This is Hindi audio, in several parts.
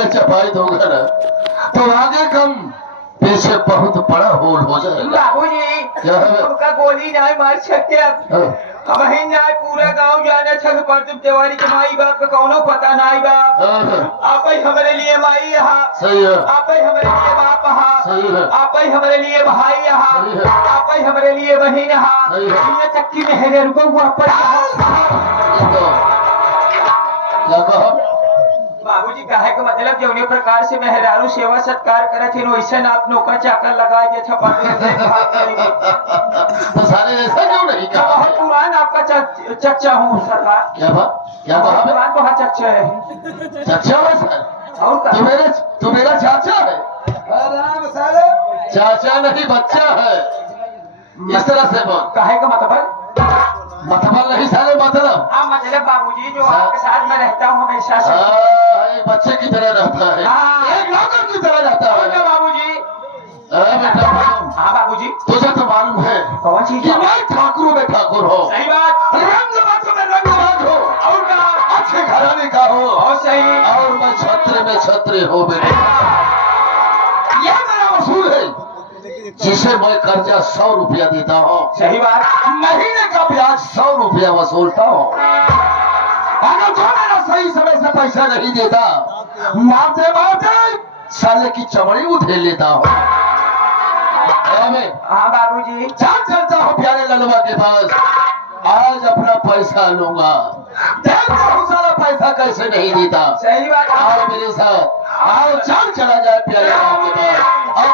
में चपाई दूंगा ना तो आगे कम पीछे बहुत बड़ा होल हो जाएगा। बाबूजी क्या है? तुमका गोली ना मार सकते हाँ। अब ही ना पूरा गांव जाने छक पर तुम तिवारी के माई बाप का कौनो पता ना आई बाप आप ही हमारे लिए माई यहाँ सही है। आप ही हमारे लिए बाप यहाँ सही है। आप ही हमारे लिए भाई यहाँ सही है। आप ही हमारे लिए बहन यहाँ सही है। ये चक्की में है रुको वापस क्या कहा? बाबूजी कहे का मतलब जौने प्रकार से मेहरारू सेवा सत्कार करत है वैसे आप नौकर चाकर लगा के छपाते तो सारे ऐसा क्यों नहीं कहा? बहुत पुरान आपका चच्चा हूँ सरकार। क्या बात? क्या कहा? पुरान बहुत चच्चा है। चाचा है सर? और तू मेरा चाचा है? चाचा नहीं बच्चा है। इस तरह से बोल। कहे का मतलब नहीं सारे मतलब मतलब बाबूजी जो आपके साथ में रहता हूँ हमेशा से एक बच्चे की तरह रहता है। एक नौकर की तरह रहता है बाबूजी। बेटा हाँ बाबूजी तुझे तो मालूम है कौन चीज कि मैं ठाकुरों में ठाकुर हो, सही बात रंगबाजों में रंगबाज हो और अच्छे घराने का हो और सही और मैं छत्र में छत्र हो बेटे। यह मेरा वसूल है जिसे मैं कर्जा 100 रुपया देता हूँ। सही बात महीने का ब्याज 100 रुपया वसूलता हूँ। अगर तो मेरा सही समय से पैसा नहीं देता मारते मारते साले की चमड़ी उधेड़ लेता हूँ। हाँ बाबूजी चलता हूँ प्यारे ललवा के पास, आज अपना पैसा लूंगा। देखता हूँ सारा पैसा कैसे नहीं देता। सही बात आओ मेरे साथ, आओ चल चला जाए प्यारे ललवा के पास। आओ।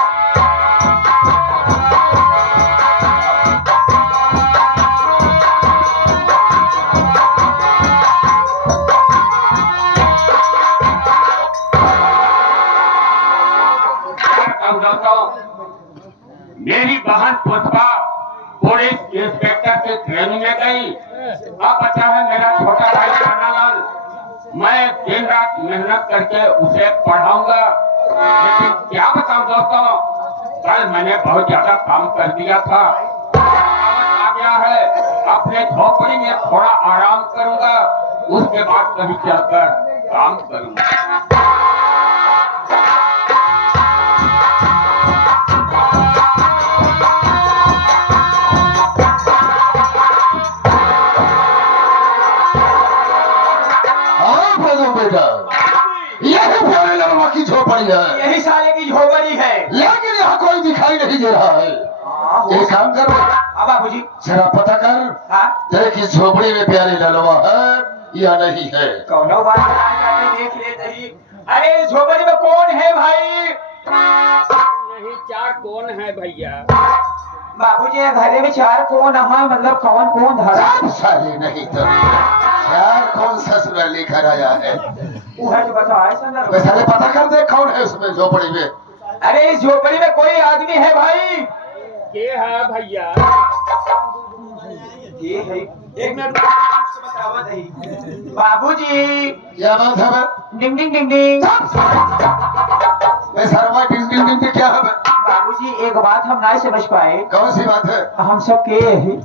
मेरी बहन पुष्पा पुलिस इंस्पेक्टर की ट्रेनिंग में गई। अब बचा है मेरा छोटा भाई कन्नालाल। मैं दिन रात मेहनत करके उसे पढ़ाऊंगा। लेकिन क्या बताऊं दोस्तों, कल मैंने बहुत ज्यादा काम कर दिया था। आ गया है, अपने झोपड़ी में थोड़ा आराम करूंगा, उसके बाद कभी चलकर काम करूंगा। यही प्यारे ललवा की झोपड़ी है, यही साले की झोपड़ी है, लेकिन यहाँ कोई दिखाई नहीं दे रहा है। ये काम कर बाबूजी जरा पता कर देख इस झोपड़ी में प्यारे ललवा है या नहीं है। कौनो बात देख लेते ही। अरे इस झोपड़ी में कौन है भाई? नहीं 4 कौन है भैया? बाबूजी घरे में 4 कौन है मतलब कौन कौन धरा? साले नहीं तो 4 कौन ससुराल लेकर आया है। वो है जो बताया संदर्भ। साले पता कर दे कौन है उसमें झोपड़ी में। अरे इस झोपड़ी में कोई आदमी है भाई? के है भैया? ये है। एक मिनट बाबूजी क्या बात है? डिंग डिंग डिंग डिंग। सरवा डिंग डिंग डिंग क्या है? बाबूजी एक बात हम नहीं समझ पाए। कौन सी बात है? हम सब के है?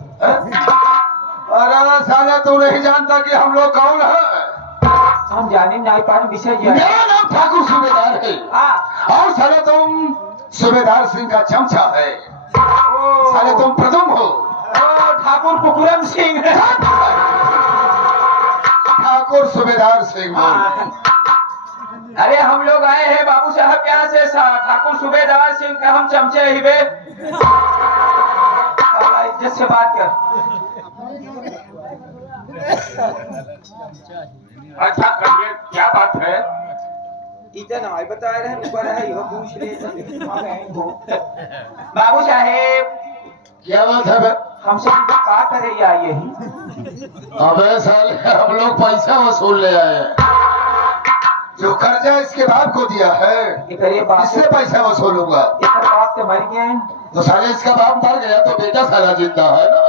अरे साला तू नहीं जानता कि हम लोग कौन है? हम जाने नहीं पाए विषय मेरा नाम ठाकुर सूबेदार है और साले तुम सूबेदार सिंह का चमचा है। साले तुम प्रथम हो। ठाकुर कुकुरम सिंह। ठाकुर सूबेदार सिंह। अरे हम लोग आए हैं बाबू साहब यहाँ से ठाकुर सूबेदार सिंह का हम चमचे ही बे। इज्जत से बात कर। अच्छा कहिए क्या बात है? इतना नहीं बता रहे ऊपर है यह पूछ ले। बाबू साहेब क्या बात है? हम सब क्या करे यही? अबे साले हम लोग पैसा वसूल ले आए हैं। जो कर्जा इसके बाप को दिया है इससे पैसा वसूलूंगा। बाप तो मर गए तो साले इसका बाप मर गया तो बेटा साला जिंदा है ना।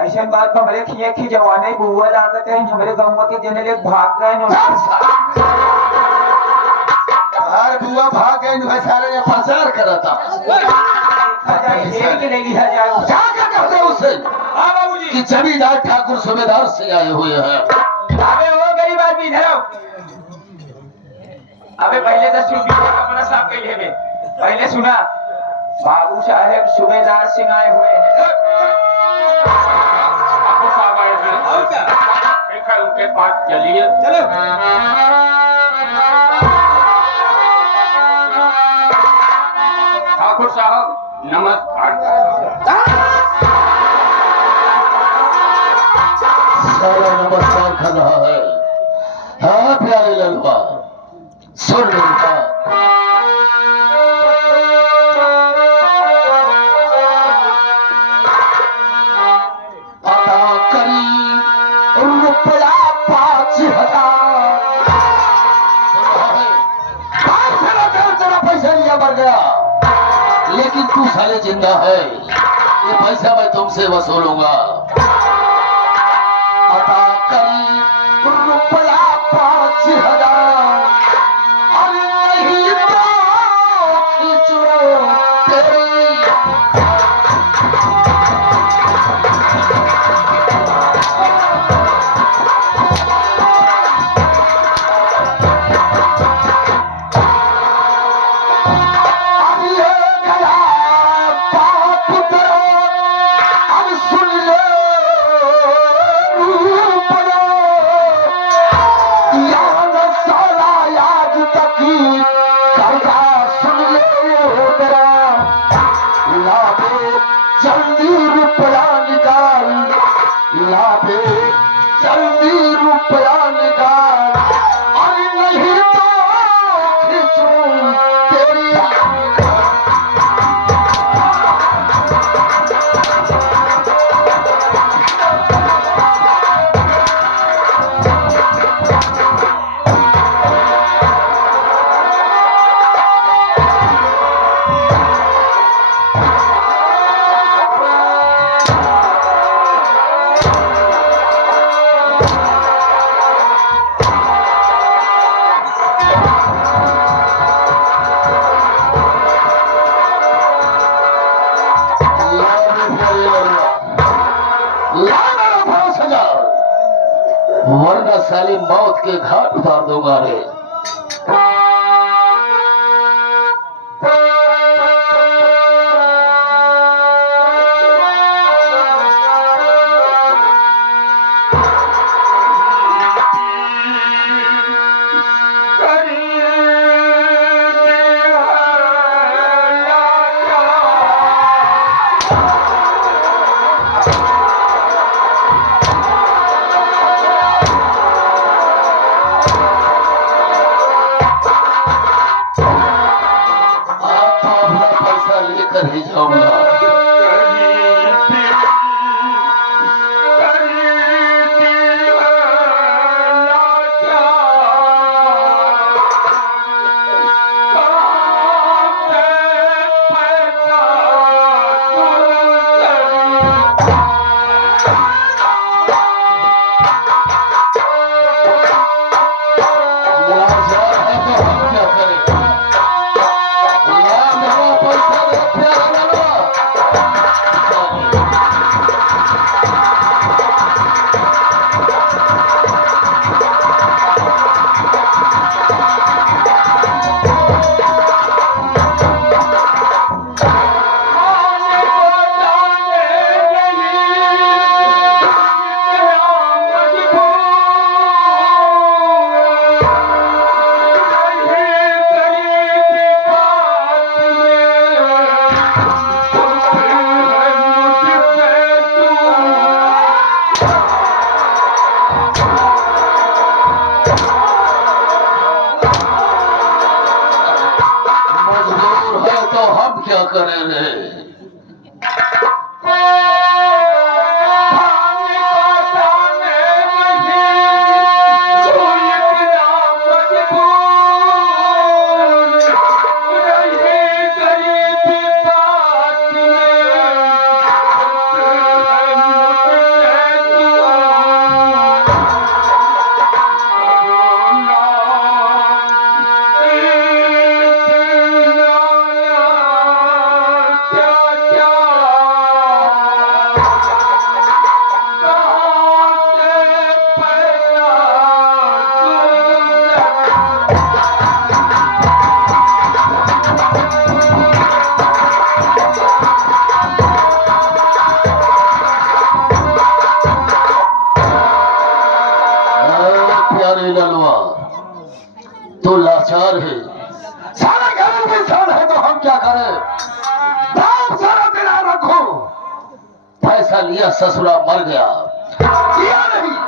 ऐसा बात पर हमारे खिए की जवाने बुआ लागत है हमारे गाँव के जने लोग भाग गए। हर बुआ भाग गए सारे ने प्रचार करा था। कि जमींदार ठाकुर सूबेदार से आए हुए हैं। अबे वो गरीब आदमी इधर आओ। अबे पहले तो सुन कपड़ा साफ कर ले बे। पहले सुना बाबू साहेब सूबेदार सिंह आए हुए हैं। आपको साहब आए हैं और क्या? ठीक है उनके पास चलिए चलो। ठाकुर साहब नमस्कार सारा नमस्कार कर रहा है। हाँ प्यारे ललवा, सुन मेरी बात। अदा करी रुपया 5,000। तेरा पैसा लिया मर गया, लेकिन तू साले जिंदा है। ये पैसा मैं तुमसे वसूलूंगा। अदा करी रुपया 5,000। अरे नहीं तो खींचो तेरी। अब ये गया बाप करो, अब सुन लो रूपया। याद साला याद तक करदा सुन ले तेरा। ला दे जल्दी रुपया निकाल, ला दे जल्दी रुपया निकाल। अरे नहीं तो खींचूं तेरी। वरना साली मौत के घाट उतार दूंगा रे। आप तो अपना पैसा लेकर ही जाऊंगा। लाचार है तो हम क्या करें? मेरा पैसा दे प्यारा ललवा। मजबूर है तो हम क्या करें रे? क्या तो लाचार है, सारा गरीब इंसान है, तो हम क्या करें? दाम सारा दिला रखो, पैसा लिया ससुरा मर गया, दिया नहीं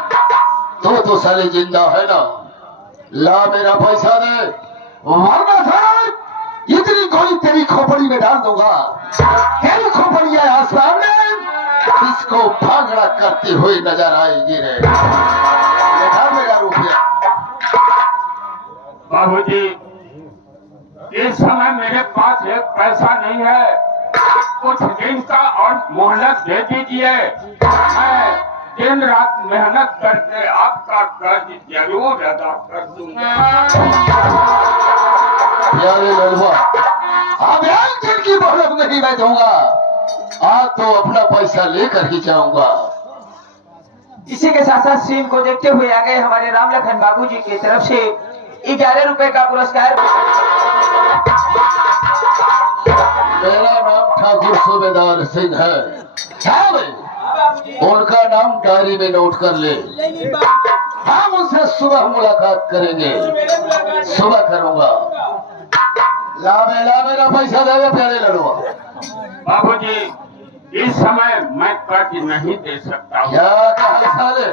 तो साले जिंदा है ना, ला मेरा पैसा दे, वरना साहब इतनी गोली तेरी खोपड़ी में डाल दूंगा, तेरी खोपड़ी है आसमान में, इसको भांगड़ा करते हुए नजर आएगी रे। देखा मेरा रुपया। बाबूजी, इस समय मेरे पास एक पैसा नहीं है, कुछ दिन का और मोहलत दे दीजिए, मैं दिन रात मेहनत करके आपका कर्ज जरूर अदा कर दूंगा। प्यारे लड़वा, अब एक दिन की मोहलत नहीं मैं दूंगा, आज तो अपना पैसा लेकर ही जाऊंगा। इसी के साथ साथ सीन को देखते हुए आ गए हमारे राम लखन बाबूजी की तरफ से 11 रुपए का पुरस्कार। मेरा नाम ठाकुर सूबेदार सिंह है, उनका नाम डायरी में नोट कर ले, हम उनसे सुबह मुलाकात करेंगे, सुबह करूंगा। ला मेरा पैसा दे दे प्यारे लड़वा। बाबूजी, इस समय मैं कर्ज नहीं दे सकता हूँ। क्या कहा साले,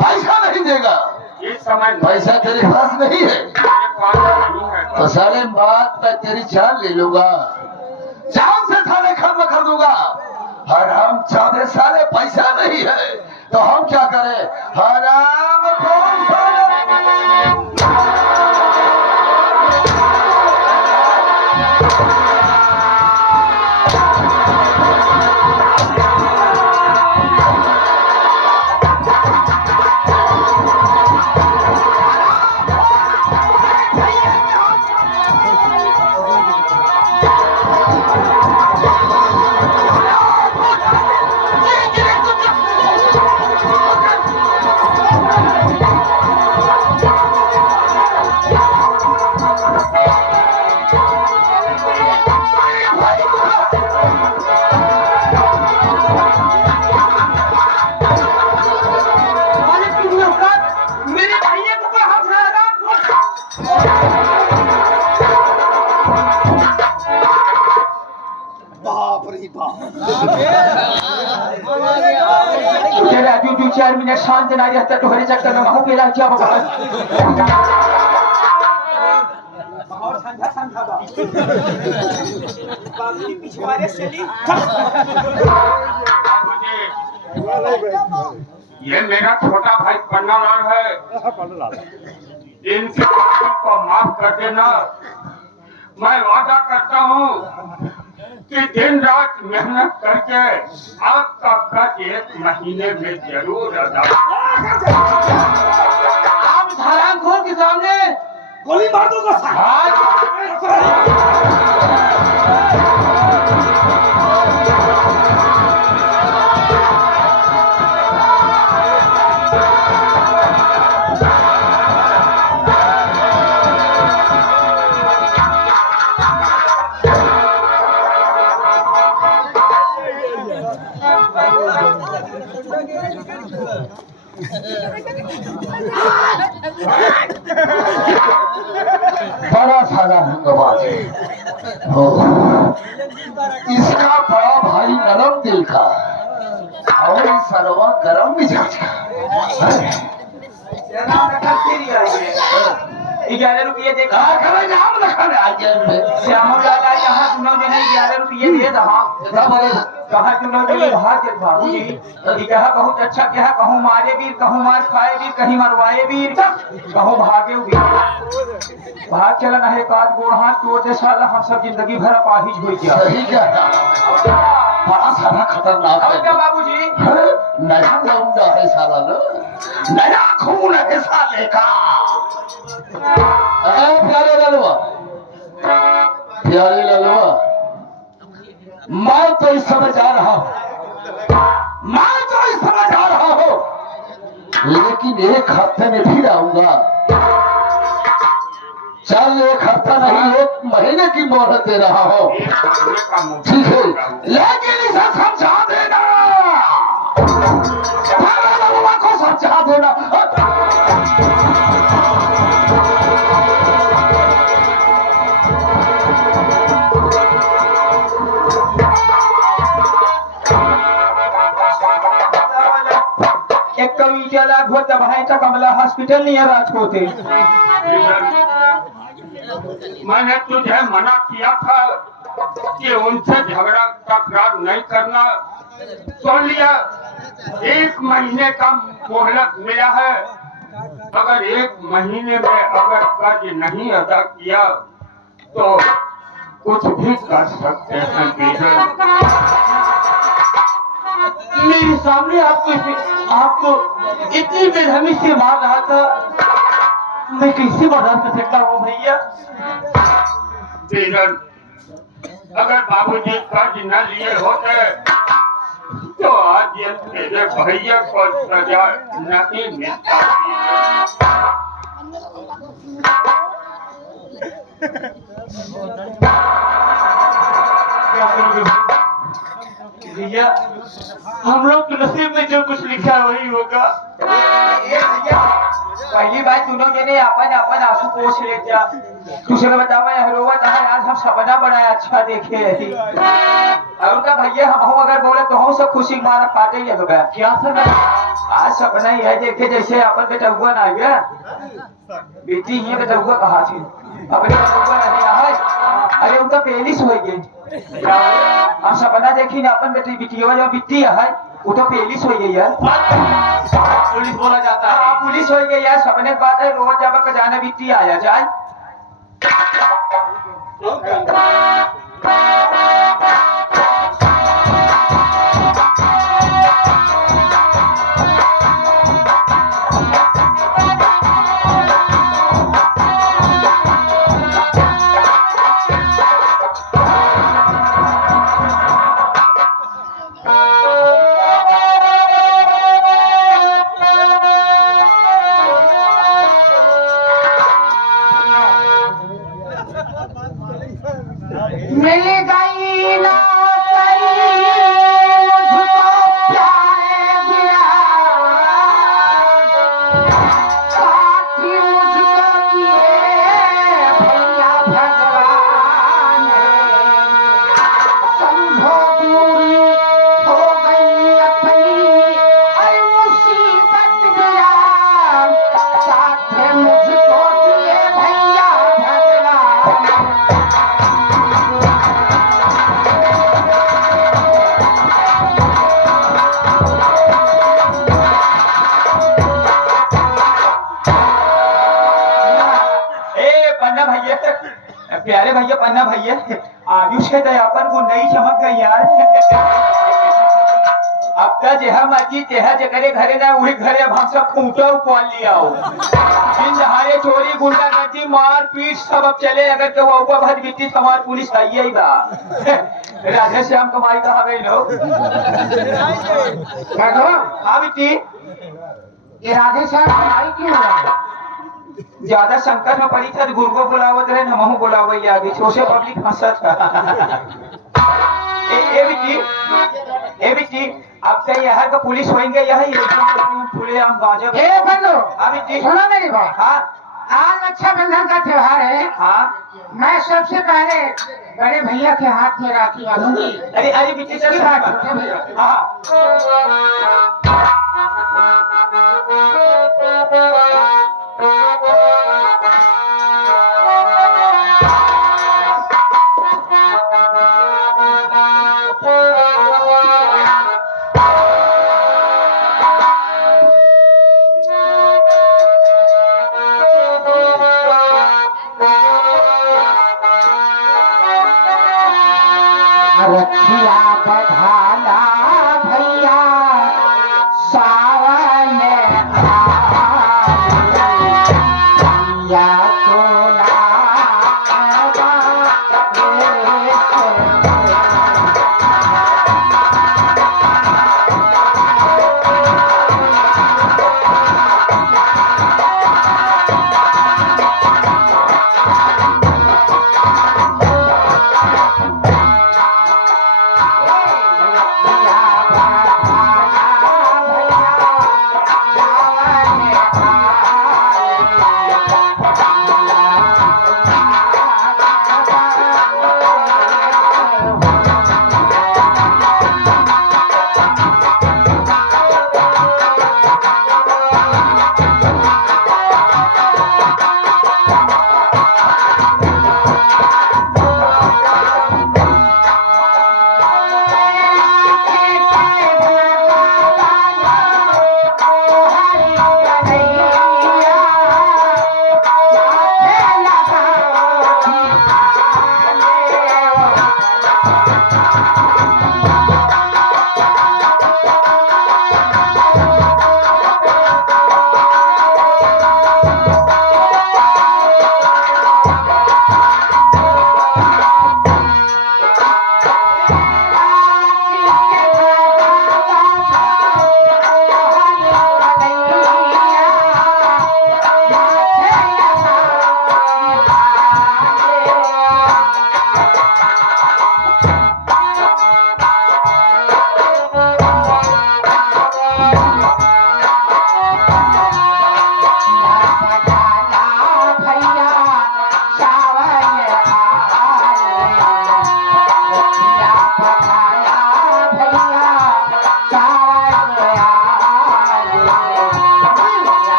पैसा नहीं देगा? इस समय पैसा तेरे पास नहीं है मेरे पास नहीं है। तो साले बात मैं तेरी जान ले लूंगा, जान से साले खत्म कर दूंगा। हराम चाहते साले पैसा नहीं है तो हम क्या करें? हराम कौन साले? राजू 2-4 मिनट शांत ना रहता तो हरे चक्कर में वहां मिला क्या बाबा। ये मेरा छोटा भाई पन्नालाल है, इनके को माफ कर देना। मैं वादा करता हूँ कि दिन रात मेहनत करके आपका कर्ज 1 महीने में जरूर अदा। आप धारान खोल के सामने गोली मार दूंगा बड़ा सारा रंगबाज है, इसका बड़ा भाई नरम दिल का और ये सरवा गरम मिजाज का। 11 रुपये दे नाम रखा श्याम लाला यहाँ तुम ने 11 रुपये दे दहा कहा तुम ने भाग दे बाबूजी। ये कहा बहुत अच्छा कहा, कहूँ मारे वीर, कहूँ मार खाए वीर, कहीं मरवाए वीर, कहूँ भागे वीर। भाग चलन है काज गोड़ हाथ टूटे साला हम सब जिंदगी भर अपाहिज हो गया। सही क्या बड़ा सारा खतरनाक है बाबूजी। नया लौंडा है साला ना, नया खून है साले का। प्यारे ललवा, प्यारे ललवा, मैं तो इस समय जा रहा हूँ, मैं तो इस समय जा रहा हूँ, लेकिन 1 हफ्ते में फिर आऊंगा। चल 1 हफ्ता नहीं 1 महीने की मोहलत दे रहा हूँ, ठीक है, लेकिन इसे समझा देना, को समझा देना। धोत भाई तो कमला हॉस्पिटल नहीं है राजकोट है। मैंने तुझे मना किया था कि उनसे झगड़ा तकरार नहीं करना, तो लिया 1 महीने का मोहलत मिला है। अगर 1 महीने में अगर कर्ज नहीं अदा किया तो कुछ भी कर सकते हैं बीरन। मेरे सामने आपको इतनी बेरहमी से मार रहा था, मैं कैसे बर्दाश्त कर सकता हूँ भैया। बीरन, अगर बाबूजी कर्ज न लिए होते तो आज ये तेरे भैया को सजा नहीं मिलता। भैया हम लोग के नसीब में जो कुछ लिखा है वही होगा। पहली बार दोनों जने अपन आंसू पोंछ ले जा। दूसरे बतावा हरोवा आज हम सपना बड़ा अच्छा देखे रही और का भैया हम अगर बोले तो हम सब खुशी मारा पाटे ही होगा। क्या सर आज सपना ही है देखे जैसे अपन बेटा हुआ ना गया बेटी ही बेटा हुआ कहा थी अपने हुआ नहीं है। अरे उनका पेलिस हो गई हम सपना देखी ना अपन बेटी बिटिया जो बिट्टी है वो तो पेलिस हो गई है। पुलिस बोला जाता है पुलिस हो गई है सपने के बाद है रोज जब जाना बिट्टी आया जाए। मिल गई नौकरी मुझको प्यारे गिरा साथी मुझको किए भैया भगवान समझो दूरी हो गई अपनी और मुसीबत गिरा साथ मुझको किए भैया भगवान। प्यारे भैया पन्ना भैया आयुष के दयापन को नहीं चमक गई यार। अब तक जहा मर्जी तेहा जगरे घरे ना वही घरे अब हम सब खूंटा उपाल लिया हो। दिन दहाड़े चोरी गुंडागर्दी मार पीट सब अब चले अगर तो वो ऊपर भर बीती हमार पुलिस आई ही बा। राधे श्याम कमाई कहा गई लोग हाँ बेटी ये राधे श्याम कमाई क्यों है? ज्यादा संकट में पड़ी था गुरु को बुलावत रहे हमहू बुलावे आगे छोटे पब्लिक हंसत ए बेटी अब से यहाँ का पुलिस होंगे यही खुले हम गाजर ए बंदो हाँ बेटी सुनो मेरी बात। हाँ आज रक्षाबंधन का त्योहार है। हाँ मैं सबसे पहले बड़े भैया के हाथ में राखी बांधूंगी। अरे अरे बेटी चल छोटे भैया हाँ रखिया बधाला भैया सावन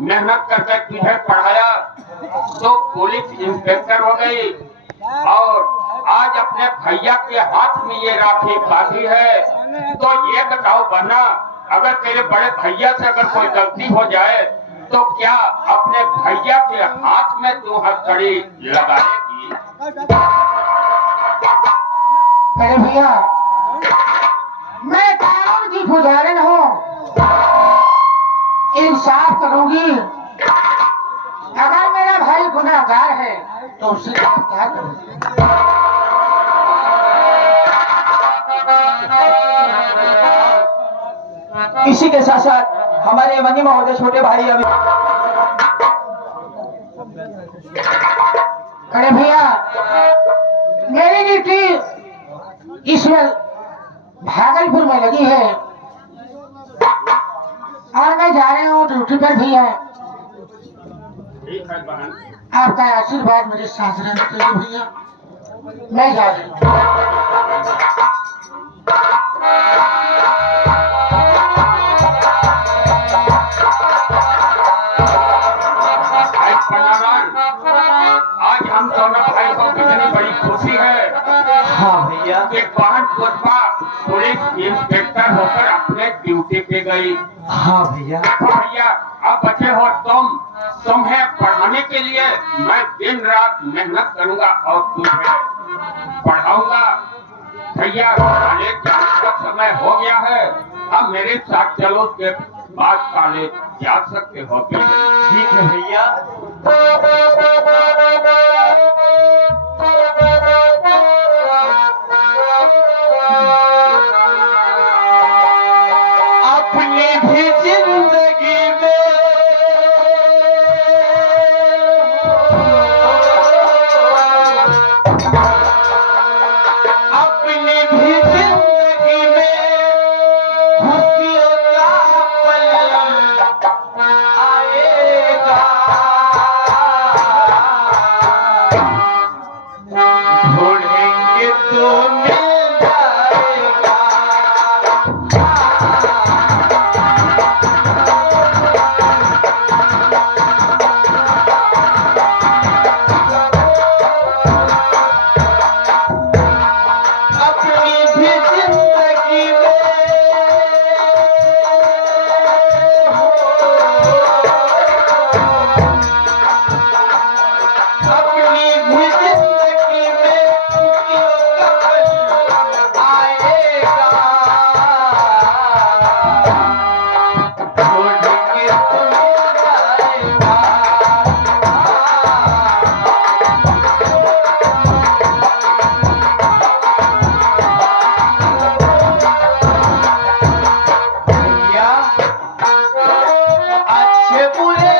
मेहनत करके तुझे पढ़ाया तो पुलिस इंस्पेक्टर हो गई और आज अपने भैया के हाथ में ये राखी बांधी है। तो ये बताओ बहना, अगर तेरे बड़े भैया से अगर कोई गलती हो जाए तो क्या अपने भैया के हाथ में तू हथकड़ी लगाएगी? अरे भैया, मैं कानून की पुजारी हूँ, इंसाफ करूंगी। अगर मेरा भाई गुनाहगार है तो उसे क्या करूंगी? इसी के साथ साथ हमारे मनी महोदय छोटे भाई अभी अरे भैया, मेरी ड्यूटी इसमें भागलपुर में लगी है और मैं जा रही हूँ ड्यूटी पर भी है। ठीक है बहन। आपका आशीर्वाद मेरे साथ रहना चाहिए भैया। मैं जा रही हूँ। भाई पन्नालाल, आज हम दोनों भाई को कितनी बड़ी खुशी है। हाँ भैया, एक बहन पुष्पा पुलिस इंस्पेक्टर होकर अपने ड्यूटी पे गई। हाँ भैया, देखो भैया, अब बचे हो तुम्हें पढ़ाने के लिए मैं दिन रात मेहनत करूंगा और तुम्हें पढ़ाऊंगा। भैया, कॉलेज जाने का समय हो गया है, अब मेरे साथ चलो, के बाद कॉलेज जा सकते हो। ठीक है भैया। अपनी भी जिंदगी में अपनी भी जिंदगी में खुशियों का पल आएगा, ढूंढेंगे तो मिल जाएगा। अपनी भी जिंदगी में अपनी भी जिंदगी में खुशियों का पल आएगा, ढूंढेंगे तो मिल जाएगा। भैया, अच्छे बुरे